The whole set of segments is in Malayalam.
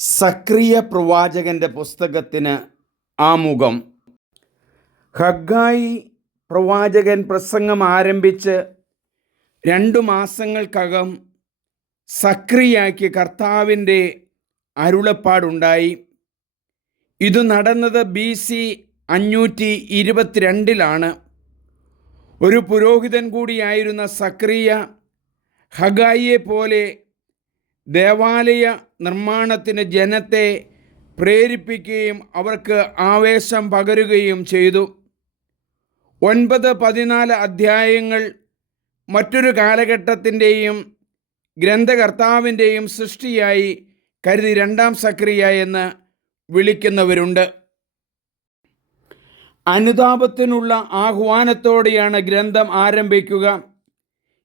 സക്രിയ പ്രവാചകന്റെ പുസ്തകത്തിന് ആമുഖം. ഹഗായി പ്രവാചകൻ പ്രസംഗം ആരംഭിച്ച് രണ്ടു മാസങ്ങൾക്കകം സക്രിയാക്കി കർത്താവിന്റെ അരുളപ്പാടുണ്ടായി. ഇത് നടന്നത് ബി സി അഞ്ഞൂറ്റി ഇരുപത്തിരണ്ടിലാണ്. ഒരു പുരോഹിതൻ കൂടിയായിരുന്ന സക്രിയ ഹഗായിയെ പോലെ ദേവാലയ നിർമ്മാണത്തിന് ജനത്തെ പ്രേരിപ്പിക്കുകയും അവർക്ക് ആവേശം പകരുകയും ചെയ്തു. ഒൻപത് പതിനാല് അധ്യായങ്ങൾ മറ്റൊരു കാലഘട്ടത്തിന്റെയും ഗ്രന്ഥകർത്താവിന്റെയും സൃഷ്ടിയായി കരുതി രണ്ടാം സക്രിയ എന്ന് വിളിക്കുന്നവരുണ്ട്. അനുതാപത്തിനുള്ള ആഹ്വാനത്തോടെയാണ് ഗ്രന്ഥം ആരംഭിക്കുക.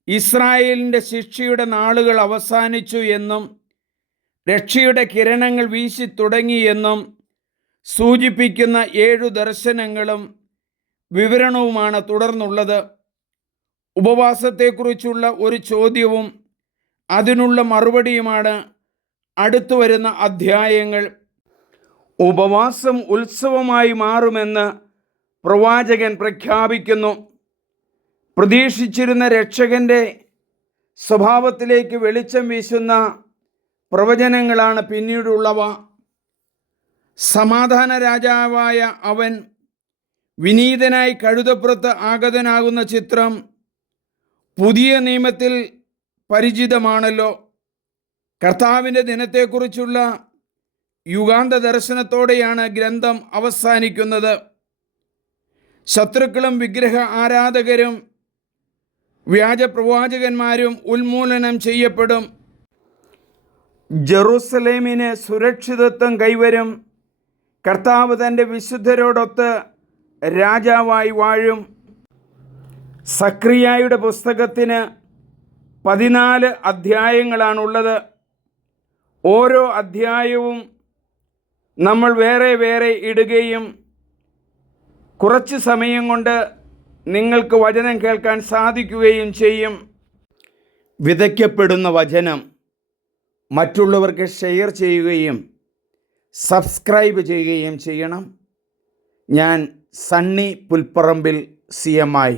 ഇസ്രായേലിന്റെ ശിക്ഷയുടെ നാളുകൾ അവസാനിച്ചു എന്നും രക്ഷയുടെ കിരണങ്ങൾ വീശി തുടങ്ങിയെന്നും സൂചിപ്പിക്കുന്ന ഏഴു ദർശനങ്ങളും വിവരണവുമാണ് തുടർന്നുള്ളത്. ഉപവാസത്തെക്കുറിച്ചുള്ള ഒരു ചോദ്യവും അതിനുള്ള മറുപടിയുമാണ് അടുത്തു വരുന്ന അധ്യായങ്ങൾ. ഉപവാസം ഉത്സവമായി മാറുമെന്ന് പ്രവാചകൻ പ്രഖ്യാപിക്കുന്നു. പ്രതീക്ഷിച്ചിരുന്ന രക്ഷകന്റെ സ്വഭാവത്തിലേക്ക് വെളിച്ചം വീശുന്ന പ്രവചനങ്ങളാണ് പിന്നീടുള്ളവ. സമാധാന രാജാവായ അവൻ വിനീതനായി കഴുതപ്പുറത്ത് ആഗതനാകുന്ന ചിത്രം പുതിയ നിയമത്തിൽ പരിചിതമാണല്ലോ. കർത്താവിന്റെ ദിനത്തെക്കുറിച്ചുള്ള യുഗാന്ത ദർശനത്തോടെയാണ് ഗ്രന്ഥം അവസാനിക്കുന്നത്. ശത്രുക്കളും വിഗ്രഹ ആരാധകരും വ്യാജ പ്രവാചകന്മാരും ഉന്മൂലനം ചെയ്യപ്പെടും. ജെറൂസലേമിന് സുരക്ഷിതത്വം കൈവരും. കർത്താവ് തന്റെ വിശുദ്ധരോടൊത്ത് രാജാവായി വാഴും. സക്രിയായുടെ പുസ്തകത്തിന് പതിനാല് അധ്യായങ്ങളാണുള്ളത്. ഓരോ അധ്യായവും നമ്മൾ വേറെ വേറെ ഇടുകയും കുറച്ച് സമയം കൊണ്ട് നിങ്ങൾക്ക് വചനം കേൾക്കാൻ സാധിക്കുകയും ചെയ്യും. വിതയ്ക്കപ്പെടുന്ന വചനം മറ്റുള്ളവർക്ക് ഷെയർ ചെയ്യുകയും സബ്സ്ക്രൈബ് ചെയ്യുകയും ചെയ്യണം. ഞാൻ Sunny Pulpparambil C M I